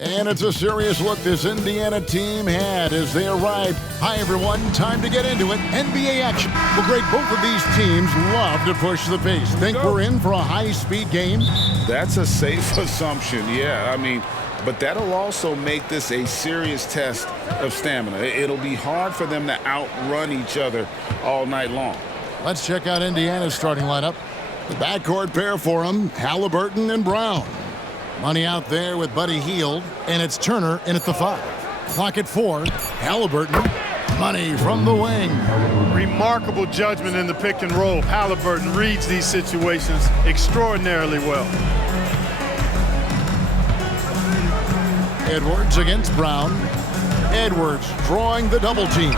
And it's a serious look this Indiana team had as they arrived. Hi, everyone. Time to get into it. NBA action. Well, Greg, both of these teams love to push the pace. Think we're in for a high-speed game? That's a safe assumption, yeah. But that'll also make this a serious test of stamina. It'll be hard for them to outrun each other all night long. Let's check out Indiana's starting lineup. The backcourt pair for them, Halliburton and Brown. Money out there with Buddy Hield, and it's Turner in at the 5. Clock at 4, Halliburton. Money from the wing. Remarkable judgment in the pick and roll. Halliburton reads these situations extraordinarily well. Edwards against Brown. Edwards drawing the double team.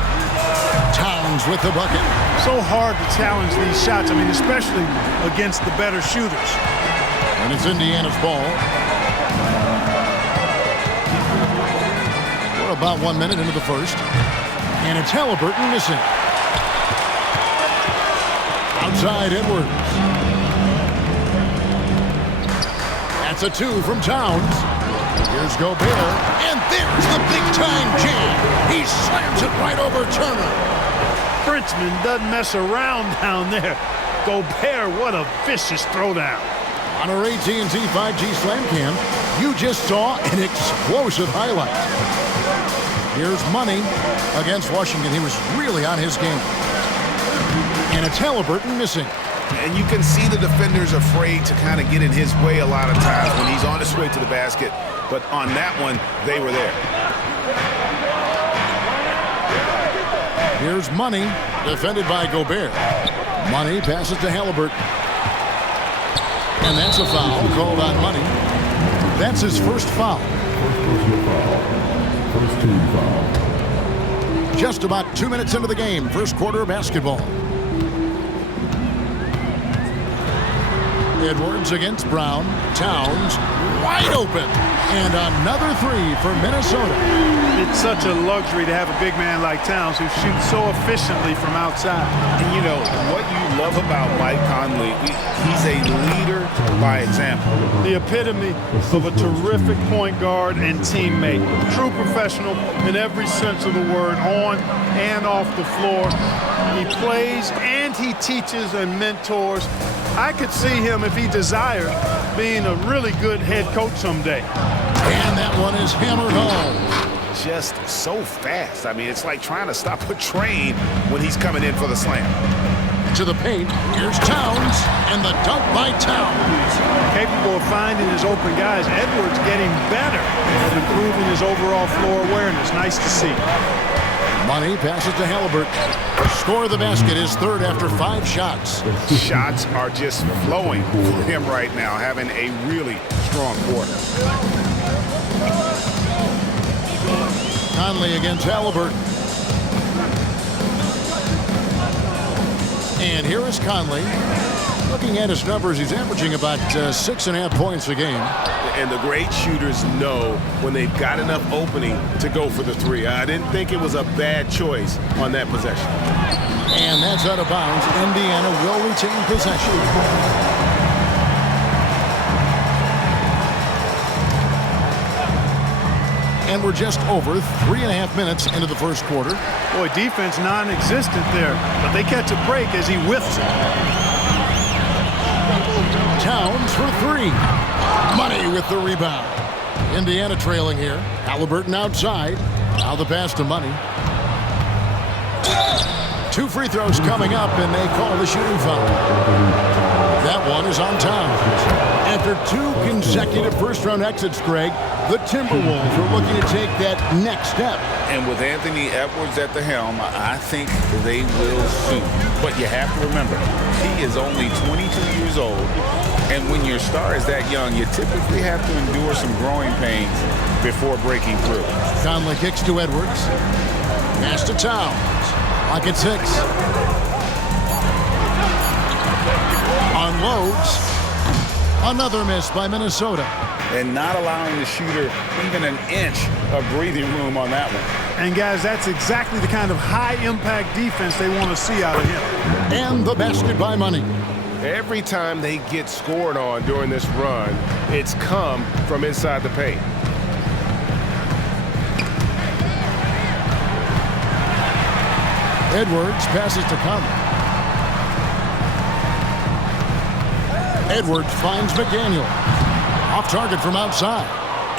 Towns with the bucket. So hard to challenge these shots, especially against the better shooters. And it's Indiana's ball. We're about 1 minute into the first. And it's Halliburton missing. Outside Edwards. That's a 2 from Towns. Here's Gobert. And there's the big-time jam. He slams it right over Turner. Frenchman doesn't mess around down there. Gobert, what a vicious throwdown. On our AT&T 5G Slam Cam, you just saw an explosive highlight. Here's Money against Washington. He was really on his game. And it's Halliburton missing. And you can see the defenders afraid to kind of get in his way a lot of times when he's on his way to the basket. But on that one, they were there. Here's Money, defended by Gobert. Money passes to Halliburton. And that's a foul called on Money. That's his first foul. First team foul. Just about 2 minutes into the game, first quarter of basketball. Edwards against Brown. Towns wide open. And another 3 for Minnesota. It's such a luxury to have a big man like Towns who shoots so efficiently from outside. And you know, what you love about Mike Conley, he's a leader by example. The epitome of a terrific point guard and teammate. True professional in every sense of the word, on and off the floor. He plays and he teaches and mentors. I could see him, if he desired, being a really good head coach someday. And that one is hammered home. Just so fast. It's like trying to stop a train when he's coming in for the slam. To the paint, here's Towns, and the dunk by Towns. Capable of finding his open guys. Edwards getting better at improving his overall floor awareness. Nice to see. Money passes to Halliburton. Score the basket, his third after 5 shots. Shots are just flowing for him right now, having a really strong quarter. Conley against Halliburton. And here is Conley. Looking at his numbers, he's averaging about 6.5 points a game. And the great shooters know when they've got enough opening to go for the 3. I didn't think it was a bad choice on that possession. And that's out of bounds. Indiana will retain possession. And we're just over 3.5 minutes into the first quarter. Boy, defense non-existent there, but they catch a break as he whiffs it. Towns for 3. Money with the rebound. Indiana trailing here. Halliburton outside. Now the pass to Money. 2 free throws coming up, and they call the shooting foul. That one is on Towns. After 2 consecutive first-round exits, Greg, the Timberwolves are looking to take that next step. And with Anthony Edwards at the helm, I think they will soon. But you have to remember, he is only 22 years old. And when your star is that young, you typically have to endure some growing pains before breaking through. Conley kicks to Edwards. Pass to Towns. Lock at 6. Unloads. Another miss by Minnesota. And not allowing the shooter even an inch of breathing room on that one. And guys, that's exactly the kind of high-impact defense they want to see out of him. And the basket by Money. Every time they get scored on during this run, it's come from inside the paint. Edwards passes to Conley. Edwards finds McDaniel. Off target from outside.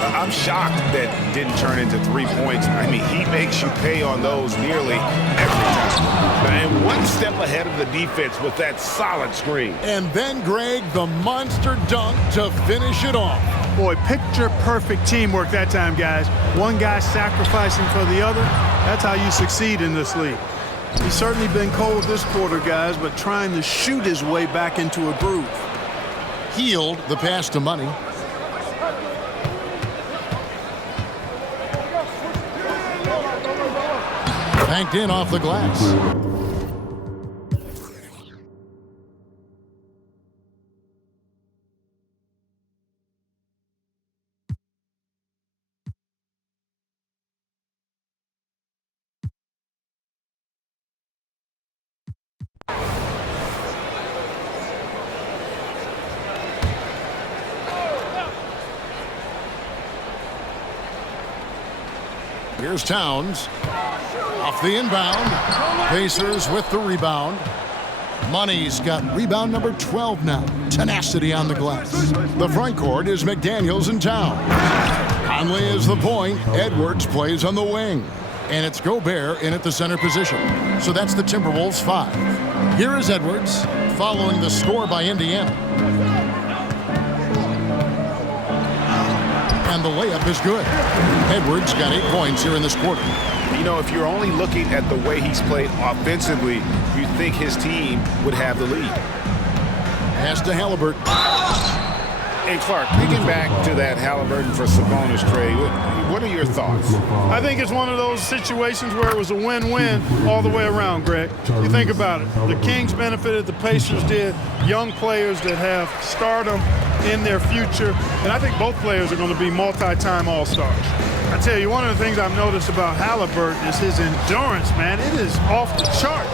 I'm shocked that didn't turn into 3 points. I mean, he makes you pay on those nearly every time. And one step ahead of the defense with that solid screen. And then, Greg, the monster dunk to finish it off. Boy, picture-perfect teamwork that time, guys. One guy sacrificing for the other. That's how you succeed in this league. He's certainly been cold this quarter, guys, but trying to shoot his way back into a groove. Healed the pass to Money. Banked in off the glass. Here's Towns. Off the inbound. Pacers with the rebound. Money's got rebound number 12 now. Tenacity on the glass. The front court is McDaniels and Towns. Conley is the point. Edwards plays on the wing. And it's Gobert in at the center position. So that's the Timberwolves 5. Here is Edwards following the score by Indiana. And the layup is good. Edwards got 8 points here in this quarter. You know, if you're only looking at the way he's played offensively, you'd think his team would have the lead. Pass to Halliburton. Hey, Clark, thinking back to that Halliburton for Sabonis trade, what are your thoughts? I think it's one of those situations where it was a win-win all the way around, Greg. You think about it. The Kings benefited, the Pacers did. Young players that have stardom in their future. And I think both players are going to be multi-time All-Stars. I tell you, one of the things I've noticed about Halliburton is his endurance, man. It is off the chart.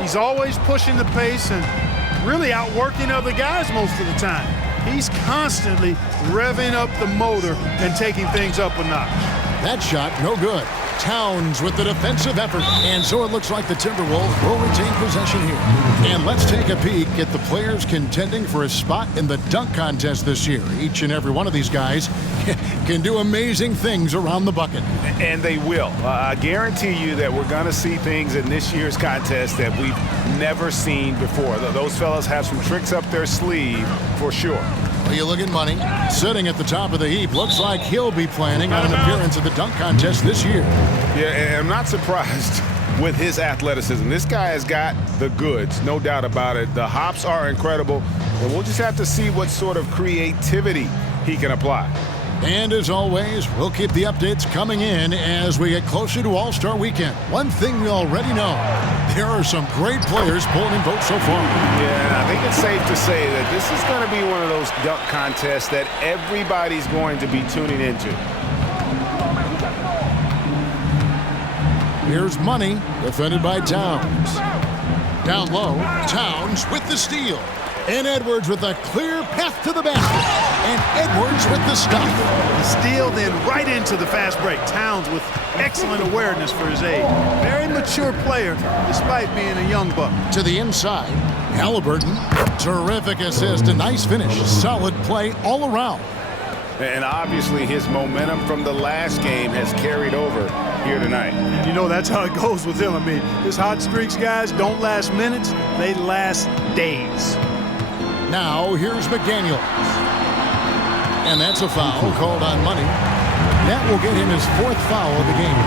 He's always pushing the pace and really outworking other guys most of the time. He's constantly revving up the motor and taking things up a notch. That shot, no good. Towns with the defensive effort. And so it looks like the Timberwolves will retain possession here. And let's take a peek at the players contending for a spot in the dunk contest this year. Each and every one of these guys can do amazing things around the bucket. And they will. I guarantee you that we're going to see things in this year's contest that we've never seen before. Those fellas have some tricks up their sleeve for sure. Well, you look at Money, sitting at the top of the heap. Looks like he'll be planning on an appearance at the dunk contest this year. Yeah, and I'm not surprised with his athleticism. This guy has got the goods, no doubt about it. The hops are incredible, and we'll just have to see what sort of creativity he can apply. And as always, we'll keep the updates coming in as we get closer to All-Star Weekend. One thing we already know, there are some great players pulling in votes so far. Yeah, I think it's safe to say that this is going to be one of those dunk contests that everybody's going to be tuning into. Here's Money, defended by Towns. Down low, Towns with the steal. And Edwards with a clear path to the basket. And Edwards with the stop. The steal, then right into the fast break. Towns with excellent awareness for his age. Very mature player, despite being a young buck. To the inside, Halliburton. Terrific assist, a nice finish. Solid play all around. And obviously his momentum from the last game has carried over here tonight. And you know that's how it goes with him. I mean, his hot streaks, guys, don't last minutes. They last days. Now, here's McDaniels. And that's a foul called on Money. That will get him his 4th foul of the game.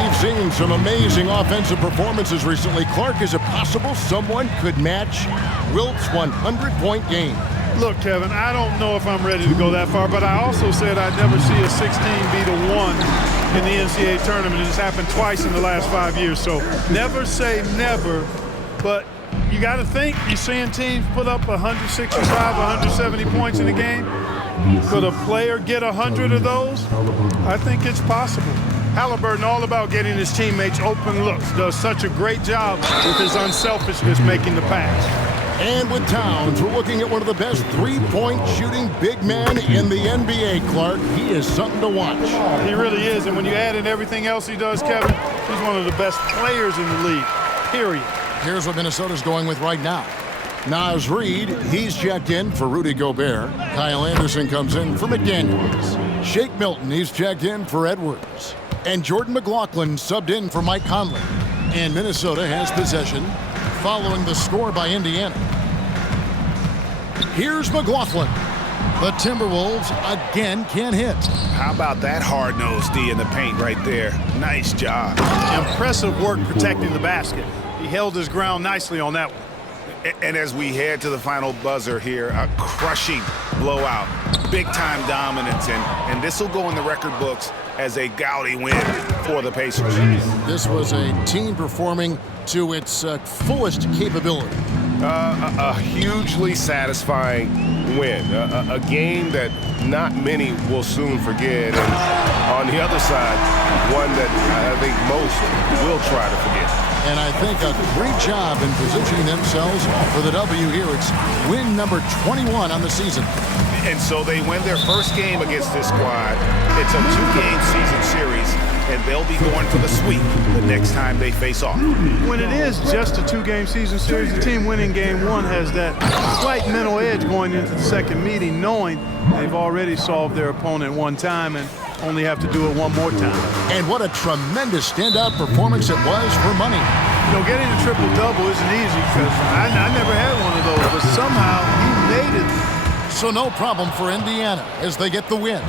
We've seen some amazing offensive performances recently. Clark, is it possible someone could match Wilt's 100-point game? Look, Kevin, I don't know if I'm ready to go that far, but I also said I'd never see a 16 beat a 1 in the NCAA tournament. It just happened twice in the last 5 years, so never say never, but you got to think, you're seeing teams put up 165, 170 points in a game. Could a player get 100 of those? I think it's possible. Halliburton, all about getting his teammates open looks, does such a great job with his unselfishness making the pass. And with Towns, we're looking at one of the best three-point shooting big men in the NBA, Clark. He is something to watch. He really is, and when you add in everything else he does, Kevin, he's one of the best players in the league. period. Here's what Minnesota's going with right now. Naz Reid, he's checked in for Rudy Gobert. Kyle Anderson comes in for McDaniels. Shake Milton, he's checked in for Edwards. And Jordan McLaughlin subbed in for Mike Conley. And Minnesota has possession following the score by Indiana. Here's McLaughlin. The Timberwolves again can't hit. How about that hard-nosed D in the paint right there? Nice job. Impressive work protecting the basket. He held his ground nicely on that one. And as we head to the final buzzer here, a crushing blowout, big-time dominance, and this will go in the record books as a gaudy win for the Pacers. This was a team performing to its fullest capability. A hugely satisfying win, a game that not many will soon forget, and on the other side, one that I think most will try to forget. And I think a great job in positioning themselves for the W here. It's win number 21 on the season. And so they win their first game against this squad. It's a 2-game season series, and they'll be going for the sweep the next time they face off. When it is just a 2-game season series, the team winning game 1 has that slight mental edge going into the second meeting, knowing they've already solved their opponent one time and only have to do it one more time. And what a tremendous standout performance it was for money. You know, getting a triple-double isn't easy because I never had one of those, but somehow he made it. So no problem for Indiana as they get the win.